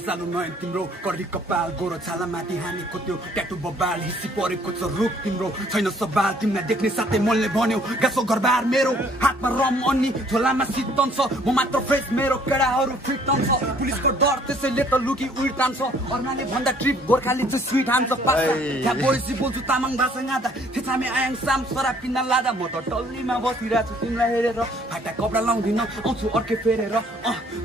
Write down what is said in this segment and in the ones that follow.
नसालु नयन तिम्रो कर्ली कपाल गोरो छाला माथि हानेको त्यो ट्याटु बबाल हिस्सी परेको छ रूप तिम्रो छैन सवाल तिमीलाई देख्ने साथै मनले भन्यो गासो घरबार मेरो हातमा रम अनि झोलामा शीतन छ म मात्र फ्रेस मेरो केडाहरू फिट छ पुलिसको डर त्यसैले त लुकी उड तान्छ अर्नाले भन्दा ट्रिप गोर्खाली चाहिँ स्वीट हान्छ पासा क्या बोइसी बोल्छु तामाङ भाषा गादा थिचामे आयाङ साम सरा पिन्ना लादा म त टल्लीमा बसिरहेको छु तिमीलाई हेरेर फाटा कपडा लाउँदिन आउँछु अर्कै फेरेर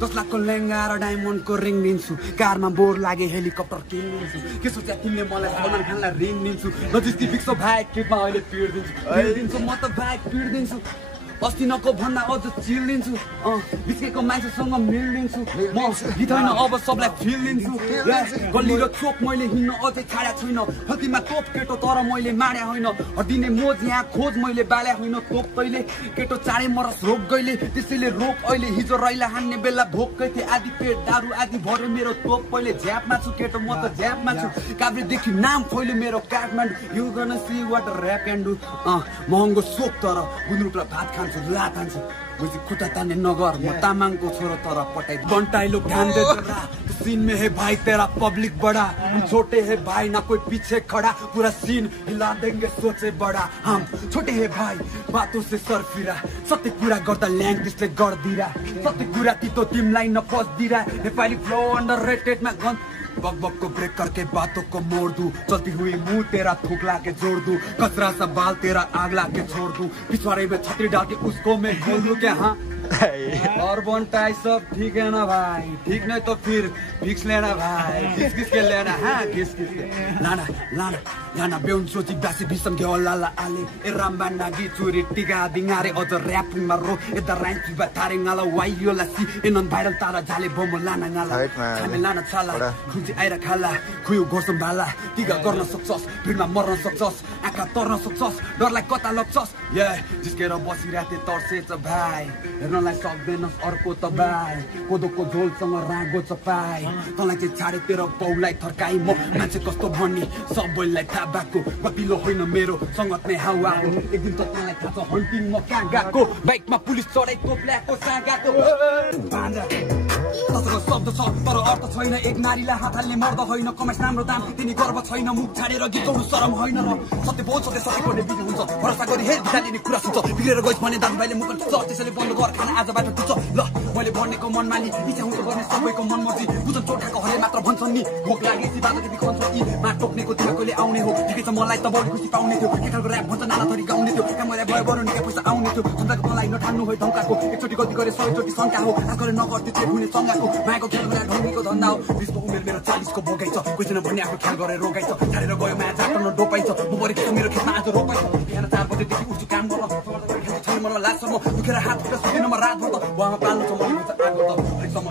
10 लाखको लेङ्गा र डायमन्डको रिङ दिन्छु कारमा बोर लागे हेलिकप्टर किनिदिन्छु के सोच्या तिमीले मलाई सलमान खानलाई रिङ दिन्छु नजिस्ती फिक्स भाइ ट्रिपमा अहिले पिड दिन्छु म त भाइ पिड दिन्छु अस्ति नको भन्दा अझ चिल दिन्छु बिचकेको मान्छेसँग मिलिदिन्छु म गीत होइन अब सबलाई फिल दिन्छु गल्ली र चोक मैले हिँड्न अझै छाडेको छैन हल्तीमा तोप केटो तर मैले माड्या होइन हटिने मोज यहाँ खोज मैले बाल्या होइन तोप तैले केटो चाँडै मरस रोक गइले त्यसैले रोक अहिले हिजो रैला हान्ने बेला भोकै थिए आदि पेट दारू आदि भर्यो मेरो तोप पहिले झ्यापमा छु केटो म त झ्यापमा छु काभ्रेदेखि नाम फैल्यो मेरो Kathmandu you gonna see what rap can do महँगो सोक तर गुन्द्रुक र भात खान्छु ला खान्छु मुझे खुट्टा तान्ने नगर म तामाङको छोरो तर पटाई बन्टाइलो ध्यान दे जरा सीन में है भाई तेरा पब्लिक बड़ा हम छोटे है भाई ना कोई पीछे खड़ा पूरा सीन हिला देंगे सोचे बड़ा हम छोटे है भाई बातों से सर फिरा सत्य कुरा गर्दा ल्याङ त्यसले गर्दिरा सत्य कुरा तितो तिमलाई नपस्दिरा नेपाली फ्लो अन्डररेटेडमा गन बक बक को ब्रेक करके बातों को मोड़ दूं चलती हुई मुंह तेरा थूकला के जोड़ दूं कचरा सा बाल तेरा आगला के छोड़ दूं पिछवाड़े में छतरी डाल के उसको मैं खोल दूं क्या हाँ और बनटाई सब ठीक है ना भाई ठीक नहीं तो फिर फिक्स लेना भाई किस के लेना हाँ किस के लाना लाना लाना बेउन सोची बासी बिसम के लाला आले ए रामबा नागी चुरी टिका दिङारे अझ र्यापिङ मा रो ए द राइन फिबा तारे नाला वाइयो लासी ए नन भाइरल तारा जाले बम लाना नाला हामी लाना छाला खुजी आइर खाला खुयो गोर्सम बाला टिका गर्न सक्छस् भिडमा मर्न सक्छस् आँखा तर्न सक्छस् डरलाई कता लग्छस् या जिस्केर बसिराथे तर्सेछ भाइ हेर्नलाई सक्दैनस् अर्को त भाइ कोदोको झोलसँग रागो चपाइ तँलाई चाहिँ छाडे तेरो पौलाई थर्काइ म मान्छे कस्तो भन्ने सबैलाई थाहा भएको कतिलो होइन मेरो सङ्गत नै हावा हो एक दिन त तँलाई थाहा छ हन्टिङ म कहाँ गएको बाइकमा पुलिस चढाइ तोप ल्याएको सागाको तसको शब्द छ तर अर्थ छैन एक नारीलाई हात हाल्ने मर्द होइन कमेस राम्रो दाम तिनी गर्व छैन मुख छाडेर गीतहरू शरम होइन र सत्य बोल्छ त्यसरी गर्ने बिजो हुन्छ भरोसा गरी हेर बितालिने कुरा सुन्छ बिग्रेर गइस भने दाजुभाइले मुख छ त्यसैले बन्द गर खाना आजबाट टुच्छ ल मैले भनेको मनमानी इच्छा हुन्छ गर्ने सबैको मनमर्जी बुझन चोटाको हले मात्र भन्छन् नि भोक लागेपछि बाटोदेखि खन्छ यी मा टोक्नेको तिमीले आउने हो ठिकै छ मलाई त बढी खुसी पाउने थियो केटाको ऱ्याप भन्छ नाना थरी गाउने थियो मलाई भयो बरु निकै पैसा आउने थियो सन्ताको मलाई नठान्नु हो धम्काको एकचोटि गल्ती गरे 100 चोटि शङ्का हो आँखाले नगर्दै चाहिँ हुने सङ्गाको मायाको खेल गरेर ढङ्गीको धन्दा हो 20को उमेर मेरो 40 को बोकै छ कोही भन्ने आफ्नो ख्याल गरेर रोकाइ छ छाडेर गयो माया जात न डोपाइ छ म परेको मेरो खेतमा आज रोपाइ छ बिहान 4 बजेदेखि उठ्छु काम गर्न छैन मलाई लाग्छ म दुखेर हात खुट्टा सुकिन म रात भयो उहाँमा पाल्नु छ मलाई आएको त अलिकसम्म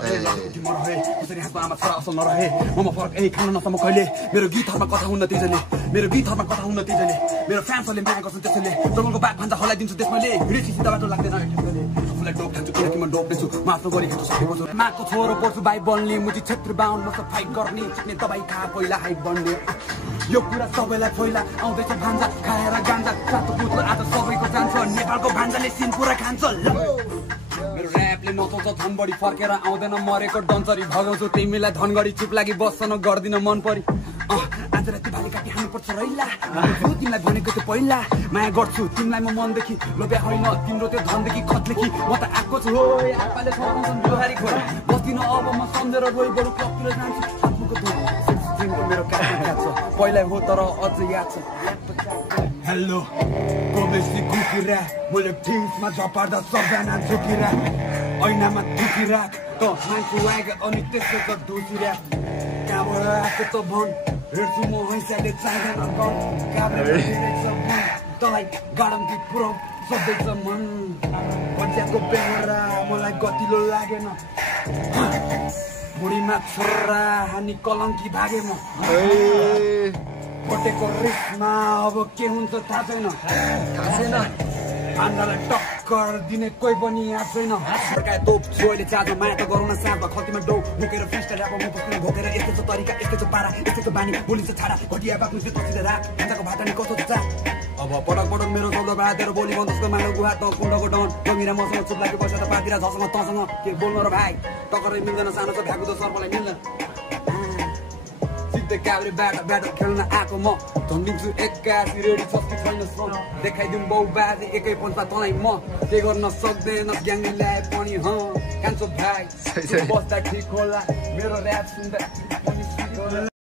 उठी म रहे कसरी हातमा आमा छोरा असल नरहे ममा फरक खान नसम्म कहिले मेरो गीतहरूमा कथा हुन्न तिजले मेरो गीतहरूमा कथा हुन्न तिजले मेरो फ्यान्सहरूले माया गर्छन् त्यसैले जङ्गलको बाघ भन्दा हल्लाइदिन्छु त्यसमाले हिँडेपछि सिधा बाटो लाग्दैन आफूलाई डोप खान्छु किनकि म डोप्दैछु म आफ्नो गरी खान्छु सबै बोल्छु माको छोरो पर्छु भाइ बन्ने मुजी क्षेत्र बाहुन मस्त फाइट गर्ने चिक्ने दबाई खा पहिला हाइट बन्ने यो कुरा सबैलाई पहिला आउँदैछ भान्जा खाएर गान्जा सातो पुत्र आज सबैको जान्छ नेपालको भान्जाले सिन पुरा खान्छ मेरो ऱ्यापले नचाउँछ धनबढी फर्केर आउँदैन मरेको डन्चरी भगाउँछु तिमीलाई धनगढी चुप लागि बस्न गर्दिन मन परी आज राति भाले काटी हान्नुपर्छ रैला तिमीलाई भनेको त्यो पहिला माया गर्छु तिमीलाई म मनदेखि लोभ्या होइन तिम्रो त्यो धनदेखि खतदेखि म त आएको छु हो आपाले फर्काउँछन् बिहारी खोइ बस्दिन अब म सम्झेर रोइ बरु क्लबतिर जान्छु आफ्नोको दिनको मेरो काट छ पहिला हो तर अझ याद छ हेलो कोमेसी कुकिरा मैले टिम्समा झपार्दा सबजना झुकिरा ऐनामा दुखिराख त मान्छे वाग अनि त्यसो त दुखिरा कहाँबाट आएको त भन हेर्छु म हैसाले चाहँदैन गन कहाँबाट तँलाई गाडम्ती पुरौ सधैँछ मन बच्चाको बेहोरा मलाई गतिलो लागेन बुढीमा छोरा हानी कलङ्की भागे म फटेको रिसमा अब के हुन्छ थाहा छैन आन्दालाई टक्कर दिने कोही पनि यहाँ छैन सरकार तोप छोइले चाँदो माया त गरौँ न साँझ खल्तीमा डौ बोकेर फिस्टा ल्याप म पस्किन भोकेर यस्तो छ तरिका यस्तो छ पारा यस्तो छ बानी बोलिन्छ छाडा घटिया बाक्नु त्यसपछि रात भान्जाको भाटा नि कस्तो छ अब पटक पटक मेरो सौदा बाँधेर बोली बन्दसको मालो गुहा त कुण्डको डन जमिरा मसँग चुप लागेको पैसा त पातिर झसँग तँसँग के बोल्नु र भाइ टक्करै मिल्दैन सानो छ भ्याएको त सर्पलाई मिल्दैन त्यस्तै काभ्रे ब्याट खेल्न आएको म झन्डिन्छु एक्कासी रेडी छ कि छैन सम देखाइदिउँ बाउ बाजे एकै पन्चा तँलाई म के गर्न सक्दैन ग्याङले ल्याए पनि कान्छो भाइ बस्दा ठिक होला मेरो ऱ्याप सुन्दा